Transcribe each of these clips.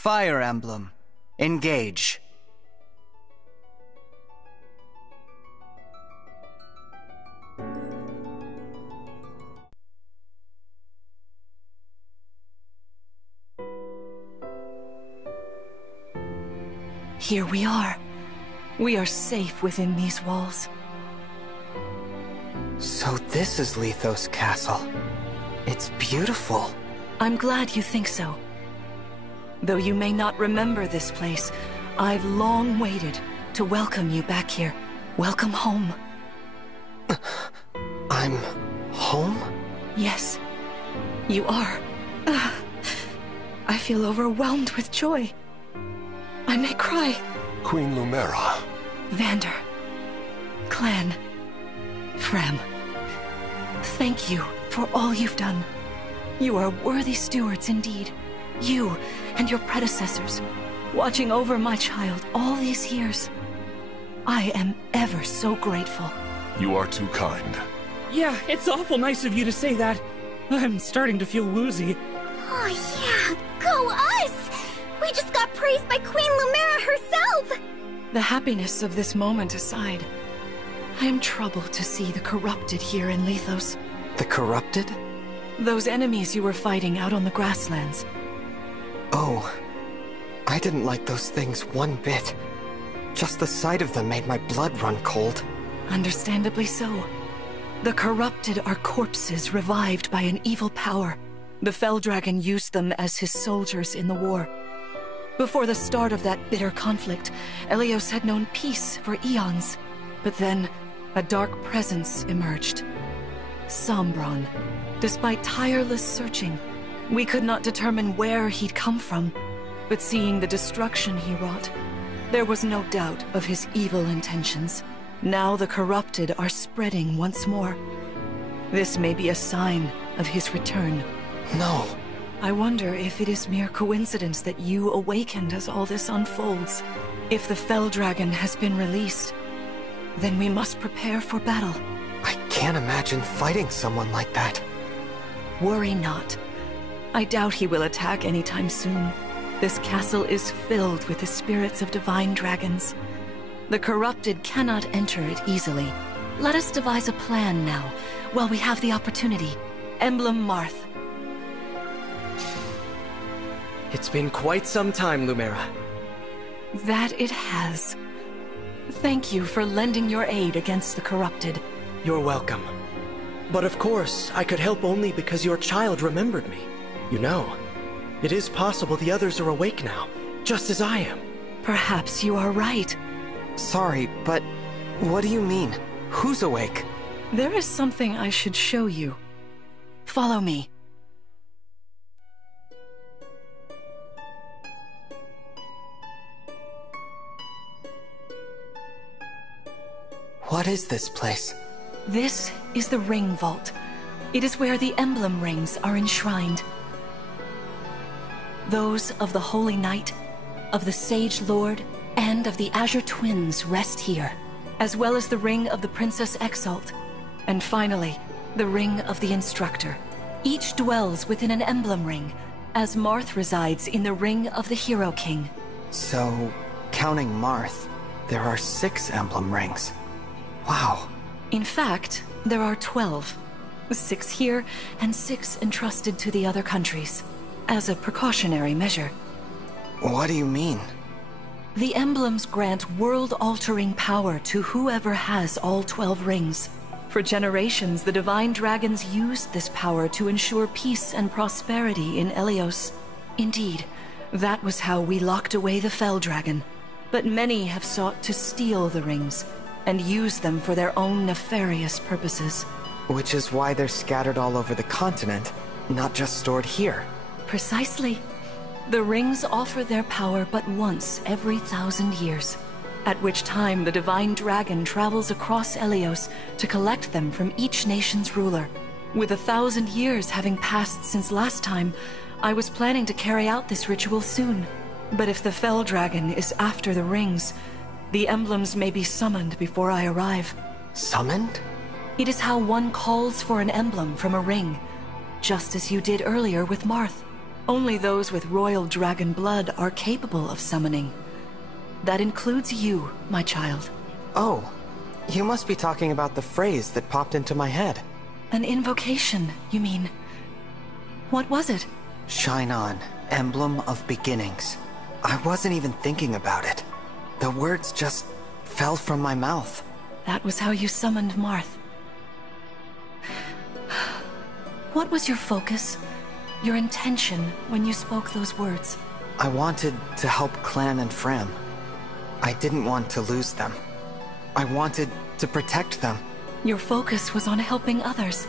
Fire Emblem. Engage. Here we are. We are safe within these walls. So this is Lithos Castle. It's beautiful. I'm glad you think so. Though you may not remember this place, I've long waited to welcome you back here. Welcome home. I'm home? Yes, you are. I feel overwhelmed with joy. I may cry. Queen Lumera. Vander. Clan. Frem. Thank you for all you've done. You are worthy stewards indeed. You and your predecessors, watching over my child all these years. I am ever so grateful. You are too kind. Yeah, it's awful nice of you to say that. I'm starting to feel woozy. Oh yeah, go us! We just got praised by Queen Lumera herself! The happiness of this moment aside, I am troubled to see the corrupted here in Lithos. The corrupted? Those enemies you were fighting out on the grasslands. Oh, I didn't like those things one bit. Just the sight of them made my blood run cold. Understandably so. The corrupted are corpses revived by an evil power. The Fell Dragon used them as his soldiers in the war. Before the start of that bitter conflict, Elyos had known peace for eons. But then, a dark presence emerged. Sombron. Despite tireless searching, we could not determine where he'd come from. But seeing the destruction he wrought, there was no doubt of his evil intentions. Now the corrupted are spreading once more. This may be a sign of his return. No. I wonder if it is mere coincidence that you awakened as all this unfolds. If the Fell Dragon has been released, then we must prepare for battle. I can't imagine fighting someone like that. Worry not. I doubt he will attack anytime soon. This castle is filled with the spirits of divine dragons. The corrupted cannot enter it easily. Let us devise a plan now, while we have the opportunity. Emblem Marth. It's been quite some time, Lumera. That it has. Thank you for lending your aid against the corrupted. You're welcome. But of course, I could help only because your child remembered me. You know, it is possible the others are awake now, just as I am. Perhaps you are right. Sorry, but what do you mean? Who's awake? There is something I should show you. Follow me. What is this place? This is the Ring Vault. It is where the Emblem Rings are enshrined. Those of the Holy Knight, of the Sage Lord, and of the Azure Twins rest here, as well as the Ring of the Princess Exalt, and finally, the Ring of the Instructor. Each dwells within an Emblem Ring, as Marth resides in the Ring of the Hero King. So, counting Marth, there are 6 Emblem Rings. Wow. In fact, there are 12. 6 here, and 6 entrusted to the other countries, as a precautionary measure. What do you mean? The emblems grant world-altering power to whoever has all 12 rings. For generations, the Divine Dragons used this power to ensure peace and prosperity in Elyos. Indeed, that was how we locked away the Fell Dragon. But many have sought to steal the rings, and use them for their own nefarious purposes. Which is why they're scattered all over the continent, not just stored here. Precisely. The rings offer their power but once every 1,000 years, at which time the Divine Dragon travels across Elyos to collect them from each nation's ruler. With 1,000 years having passed since last time, I was planning to carry out this ritual soon. But if the Fell Dragon is after the rings, the emblems may be summoned before I arrive. Summoned? It is how one calls for an emblem from a ring, just as you did earlier with Marth. Only those with royal dragon blood are capable of summoning. That includes you, my child. Oh, you must be talking about the phrase that popped into my head. An invocation, you mean? What was it? Shine on, Emblem of Beginnings. I wasn't even thinking about it. The words just fell from my mouth. That was how you summoned Marth. What was your focus, your intention when you spoke those words? I wanted to help Clan and Fram. I didn't want to lose them. I wanted to protect them. Your focus was on helping others.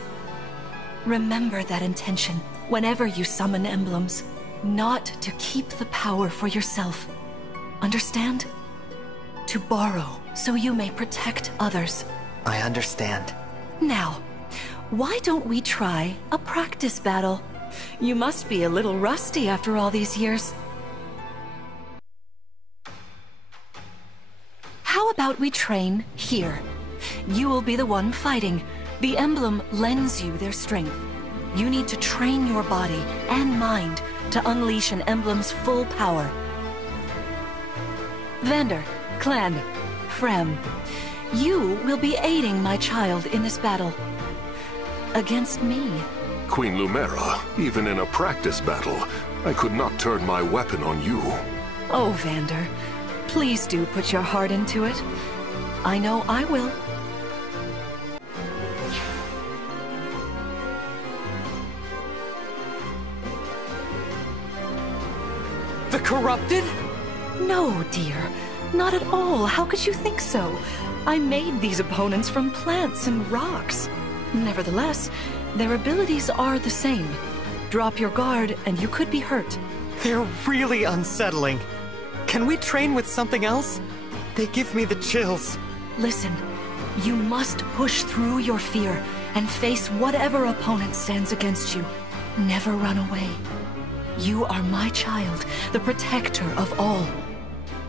Remember that intention whenever you summon emblems. Not to keep the power for yourself. Understand? To borrow so you may protect others. I understand. Now, why don't we try a practice battle? You must be a little rusty after all these years. How about we train here? You will be the one fighting. The emblem lends you their strength. You need to train your body and mind to unleash an emblem's full power. Vander, Clan, Frem, you will be aiding my child in this battle. Against me. Queen Lumera, even in a practice battle, I could not turn my weapon on you. Oh, Vander, please do put your heart into it. I know I will. The corrupted? No, dear. Not at all. How could you think so? I made these opponents from plants and rocks. Nevertheless, their abilities are the same. Drop your guard and you could be hurt. They're really unsettling. Can we train with something else? They give me the chills. Listen, you must push through your fear and face whatever opponent stands against you. Never run away. You are my child, the protector of all.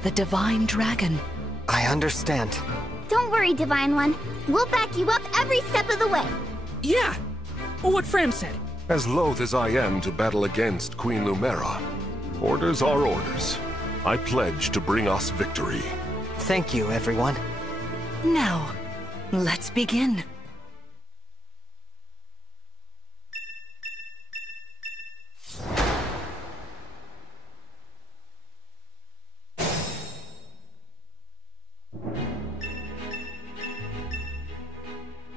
The Divine Dragon. I understand. Don't worry, Divine One. We'll back you up every step of the way. Yeah! What Fram said. As loath as I am to battle against Queen Lumera, orders are orders. I pledge to bring us victory. Thank you, everyone. Now, let's begin.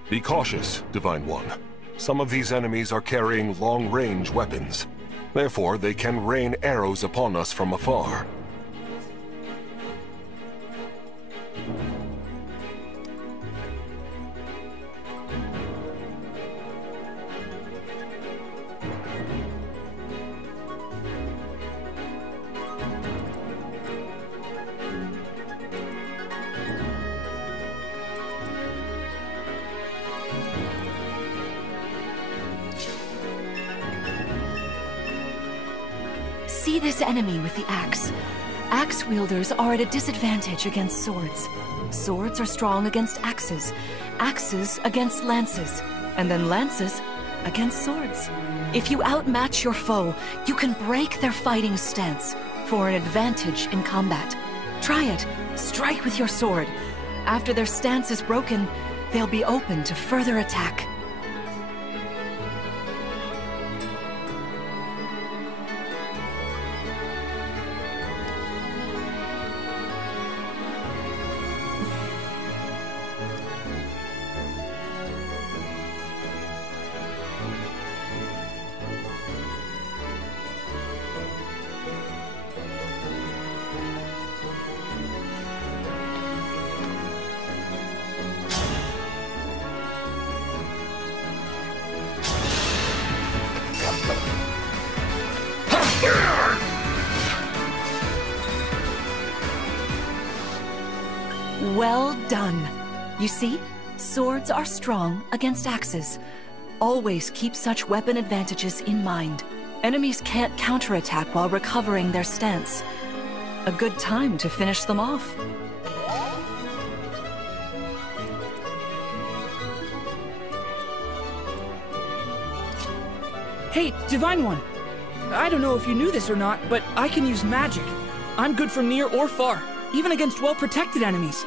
Be cautious, Divine One. Some of these enemies are carrying long-range weapons. Therefore, they can rain arrows upon us from afar. See this enemy with the axe. Axe wielders are at a disadvantage against swords. Swords are strong against axes, axes against lances, and then lances against swords. If you outmatch your foe, you can break their fighting stance for an advantage in combat. Try it. Strike with your sword. After their stance is broken, they'll be open to further attack. Well done. You see, swords are strong against axes. Always keep such weapon advantages in mind. Enemies can't counterattack while recovering their stance. A good time to finish them off. Hey, Divine One. I don't know if you knew this or not, but I can use magic. I'm good from near or far, even against well-protected enemies.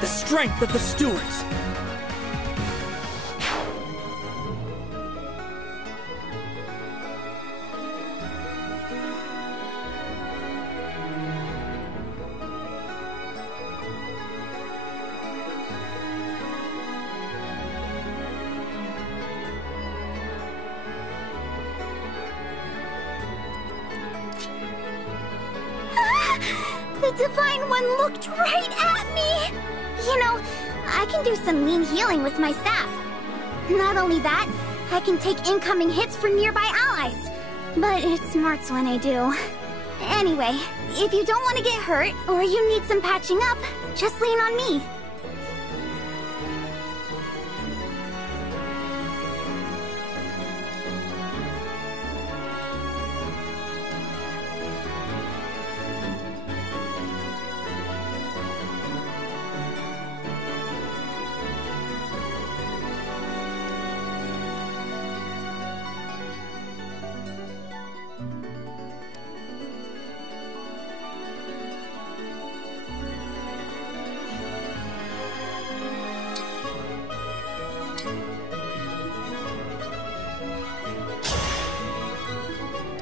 The strength of the stewards. The Divine One looked right at me! You know, I can do some mean healing with my staff. Not only that, I can take incoming hits from nearby allies. But it smarts when I do. Anyway, if you don't want to get hurt, or you need some patching up, just lean on me.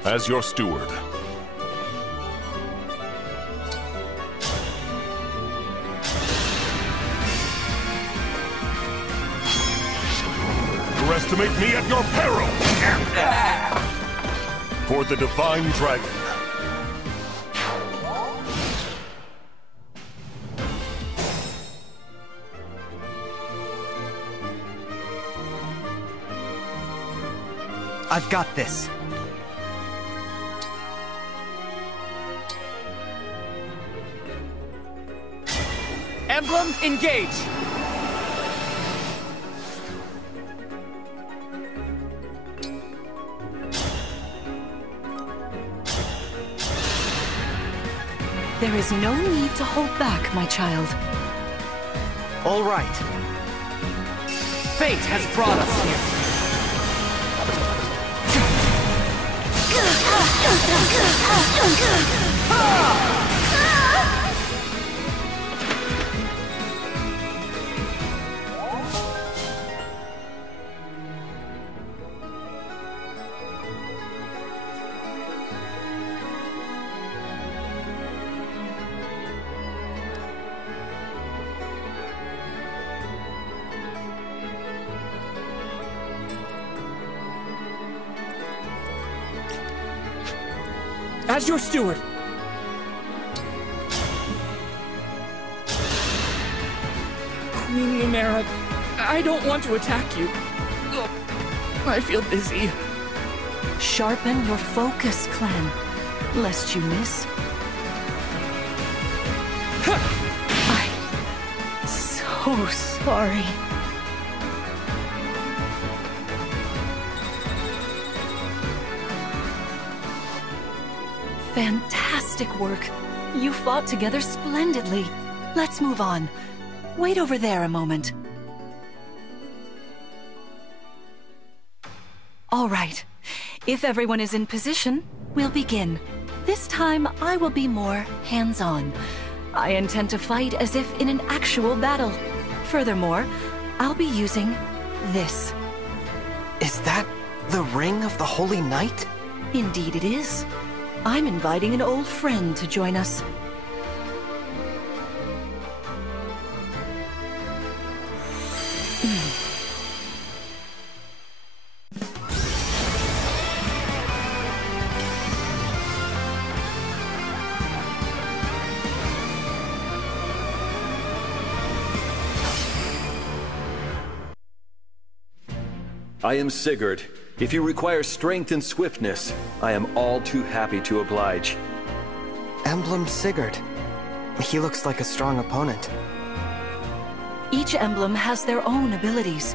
As your steward. Underestimate me at your peril! For the Divine Dragon. I've got this. Emblem, engage! There is no need to hold back, my child. All right. Fate has brought us here. As your steward. Queen Lumera, I don't want to attack you. Ugh, I feel dizzy. Sharpen your focus, Clem, lest you miss. I'm so sorry. Fantastic work. You fought together splendidly. Let's move on. Wait over there a moment. All right. If everyone is in position, we'll begin. This time, I will be more hands-on. I intend to fight as if in an actual battle. Furthermore, I'll be using this. Is that the Ring of the Holy Knight? Indeed it is. I'm inviting an old friend to join us. I am Sigurd. If you require strength and swiftness, I am all too happy to oblige. Emblem Sigurd. He looks like a strong opponent. Each emblem has their own abilities.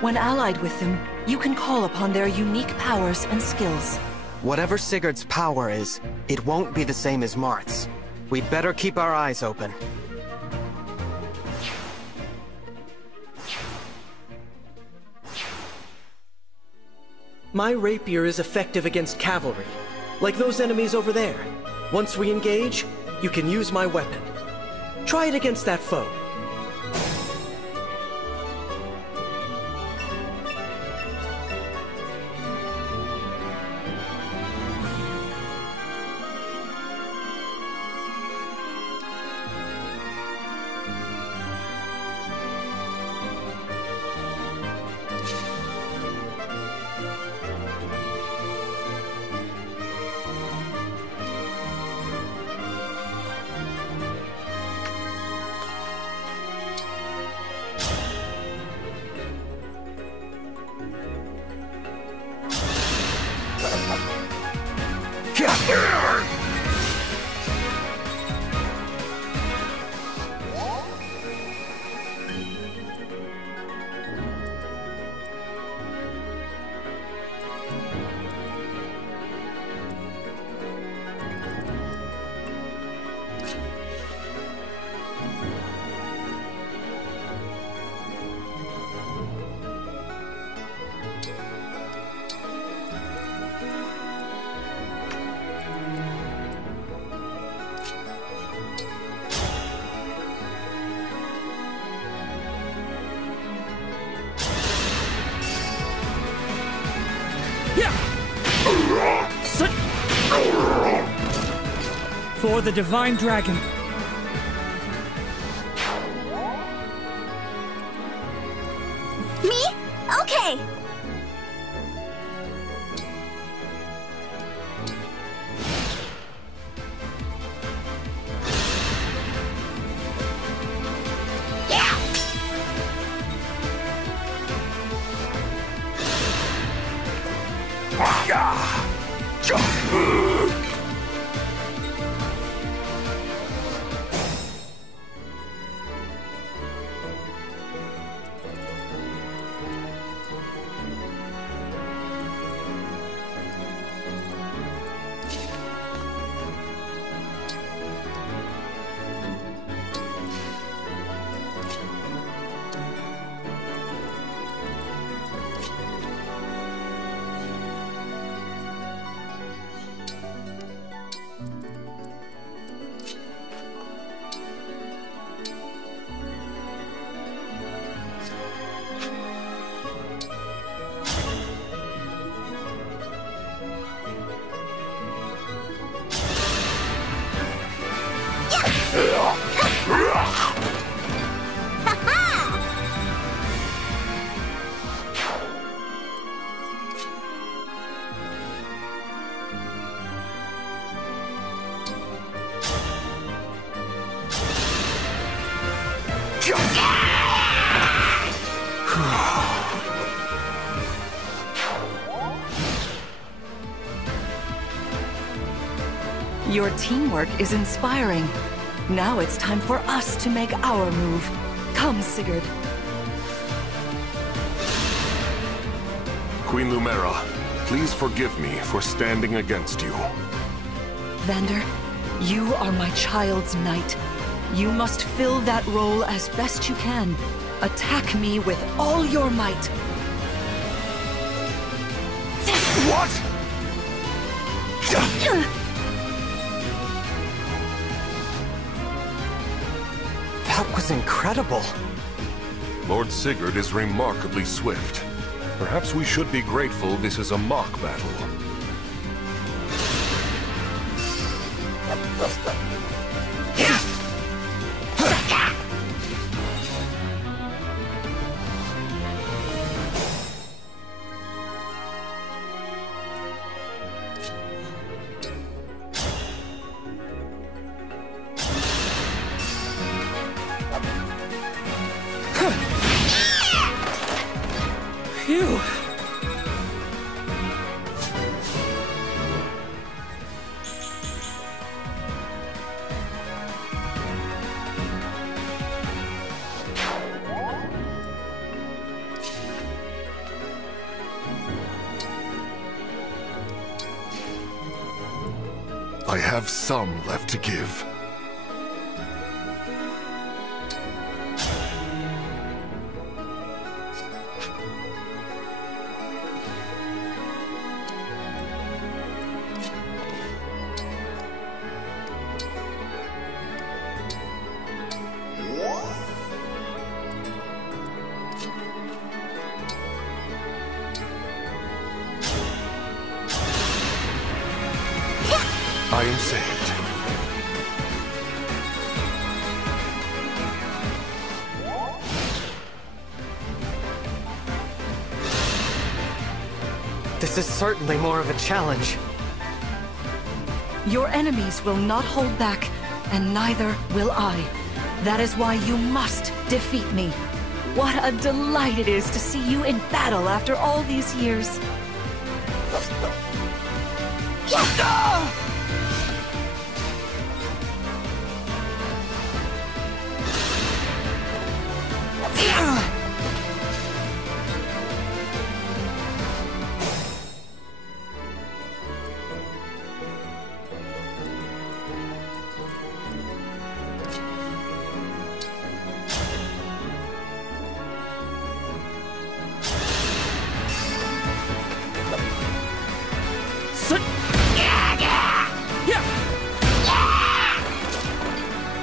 When allied with them, you can call upon their unique powers and skills. Whatever Sigurd's power is, it won't be the same as Marth's. We'd better keep our eyes open. My rapier is effective against cavalry, like those enemies over there. Once we engage, you can use my weapon. Try it against that foe. For the Divine Dragon. Me? Okay. Your teamwork is inspiring. Now it's time for us to make our move. Come, Sigurd. Queen Lumera, please forgive me for standing against you. Vander, you are my child's knight. You must fill that role as best you can. Attack me with all your might. What? That was incredible. Lord Sigurd is remarkably swift. Perhaps we should be grateful this is a mock battle. Phew. I have some left to give. I am saved. This is certainly more of a challenge. Your enemies will not hold back, and neither will I. That is why you must defeat me. What a delight it is to see you in battle after all these years.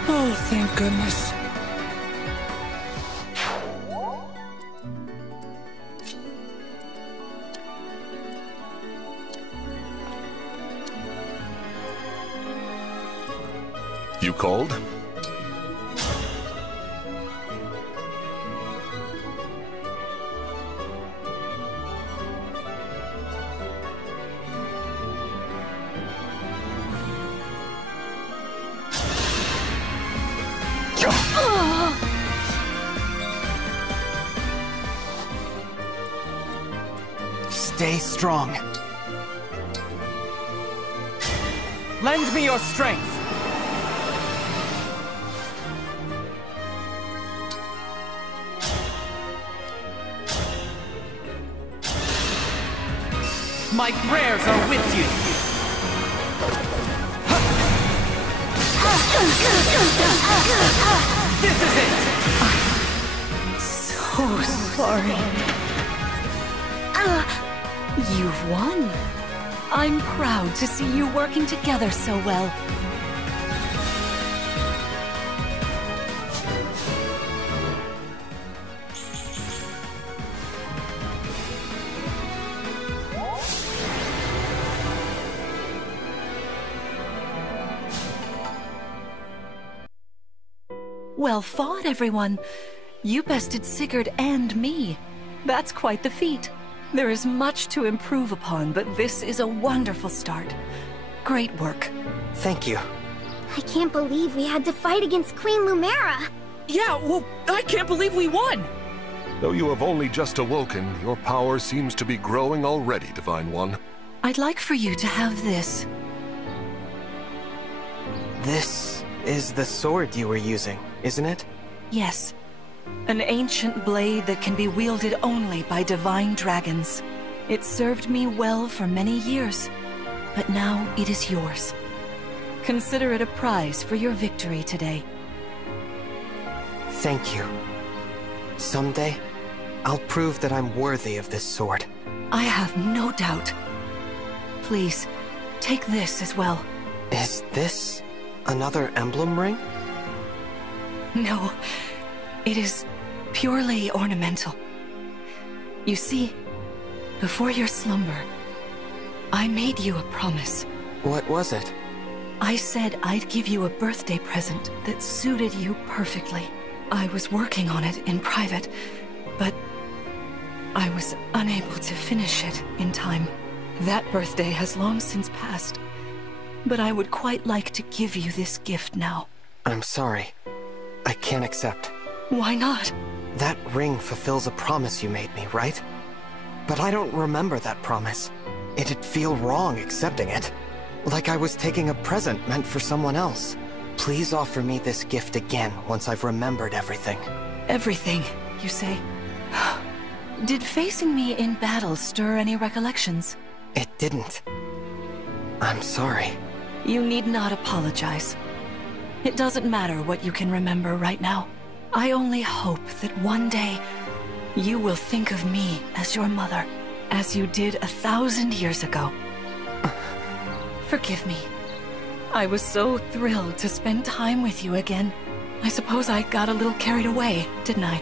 Oh, thank goodness. You called? Stay strong. Lend me your strength. My prayers are with you. This is it. So sorry. You've won. I'm proud to see you working together so well. Well fought, everyone. You bested Sigurd and me. That's quite the feat. There is much to improve upon, but this is a wonderful start. Great work. Thank you. I can't believe we had to fight against Queen Lumera. Yeah, well, I can't believe we won. Though you have only just awoken, your power seems to be growing already, Divine One. I'd like for you to have this. This is the sword you were using, isn't it? Yes. An ancient blade that can be wielded only by divine dragons. It served me well for many years, but now it is yours. Consider it a prize for your victory today. Thank you. Someday, I'll prove that I'm worthy of this sword. I have no doubt. Please, take this as well. Is this another emblem ring? No, it is purely ornamental. You see, before your slumber, I made you a promise. What was it? I said I'd give you a birthday present that suited you perfectly. I was working on it in private, but I was unable to finish it in time. That birthday has long since passed, but I would quite like to give you this gift now. I'm sorry. I can't accept. Why not? That ring fulfills a promise you made me, right? But I don't remember that promise. It'd feel wrong accepting it. Like I was taking a present meant for someone else. Please offer me this gift again once I've remembered everything. Everything, you say? Did facing me in battle stir any recollections? It didn't. I'm sorry. You need not apologize. It doesn't matter what you can remember right now. I only hope that one day you will think of me as your mother, as you did 1,000 years ago. Forgive me. I was so thrilled to spend time with you again. I suppose I got a little carried away, didn't I?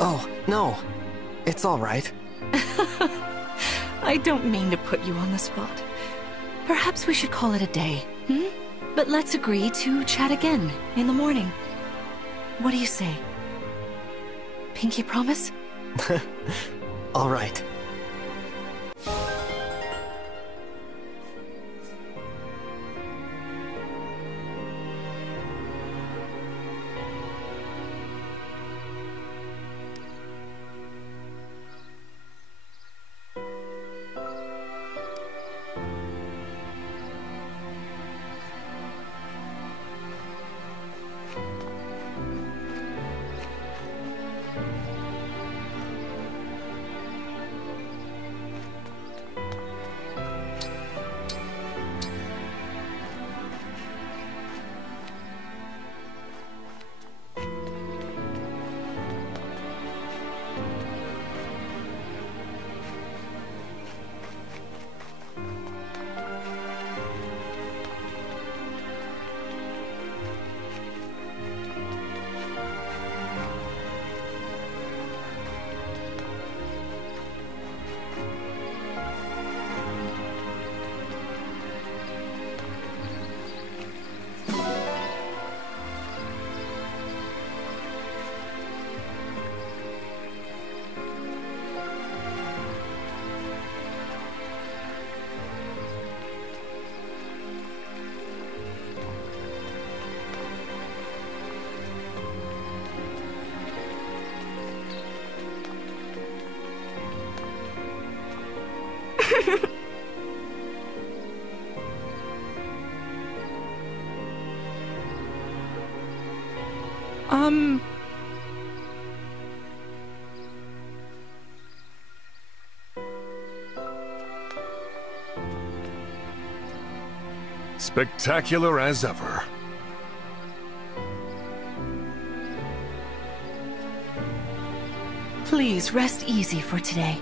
Oh, no. It's all right. I don't mean to put you on the spot. Perhaps we should call it a day, hmm? But let's agree to chat again in the morning. What do you say? Pinky promise? All right. Spectacular as ever. Please rest easy for today.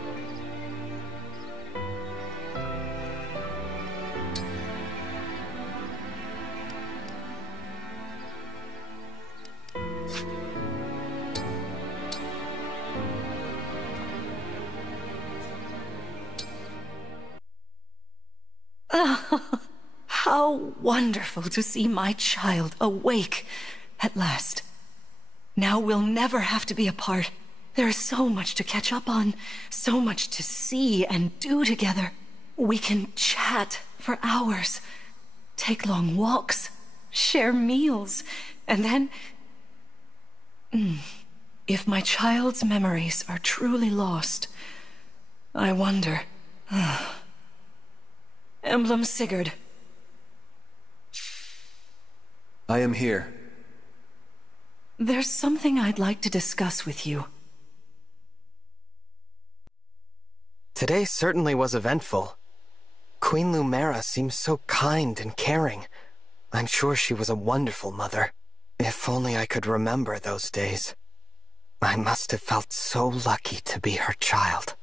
How wonderful to see my child awake at last. Now we'll never have to be apart. There is so much to catch up on, so much to see and do together. We can chat for hours, take long walks, share meals, and then... If my child's memories are truly lost, I wonder... Emblem Sigurd. I am here. There's something I'd like to discuss with you. Today certainly was eventful. Queen Lumera seems so kind and caring. I'm sure she was a wonderful mother. If only I could remember those days. I must have felt so lucky to be her child.